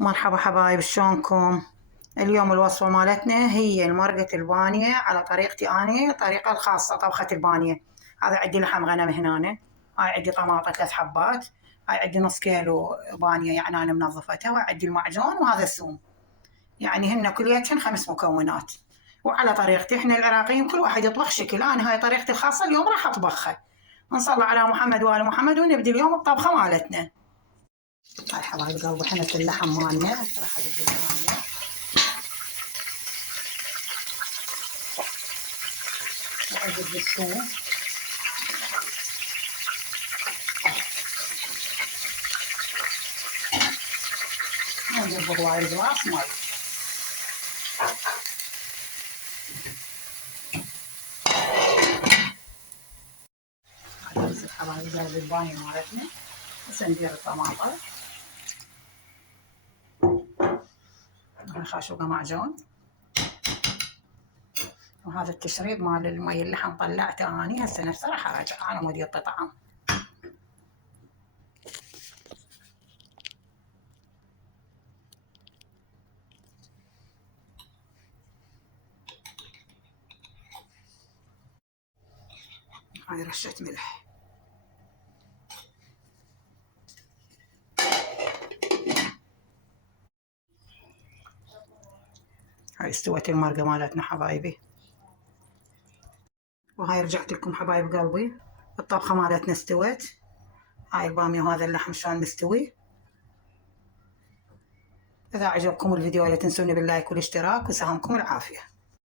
مرحبا حبايب، شلونكم؟ اليوم الوصفة مالتنا هي المرقة البانية على طريقتي أنا، الطريقة الخاصة طبخة البانية. هذا عندي لحم غنم هنا، هاي عندي طماطة 3 حبات، هاي عندي نص كيلو بانية يعني أنا منظفتها، وهاي عندي المعجون وهذا الثوم. يعني هن كليتهن 5 مكونات. وعلى طريقتي، احنا العراقيين كل واحد يطبخ شكل، أنا هاي طريقتي الخاصة اليوم راح أطبخها. نصلي على محمد وآل محمد ونبدي اليوم الطبخة مالتنا. هاي حبايب قلبي حنة اللحم مالنا راح أجيب البانية. وأجيب الثوم وأجيب هواي جلاس مي. هاي بس حبايب قلبي البانية مالتنا. هسه ندير الطماطة، خاشوقة معجون، وهذا التشريب مال المي اللحم طلعته اني هسه نفسه راح اراجع على مود يعطي طعم. هاي رشة ملح. هاي استوت المرقة مالتنا حبايبي. وهاي رجعت لكم حبايب قلبي، الطبخة مالتنا استوت. هاي البامية وهذا اللحم شلون مستوي. إذا عجبكم الفيديو لا تنسوني باللايك والاشتراك، وسلامكم العافية.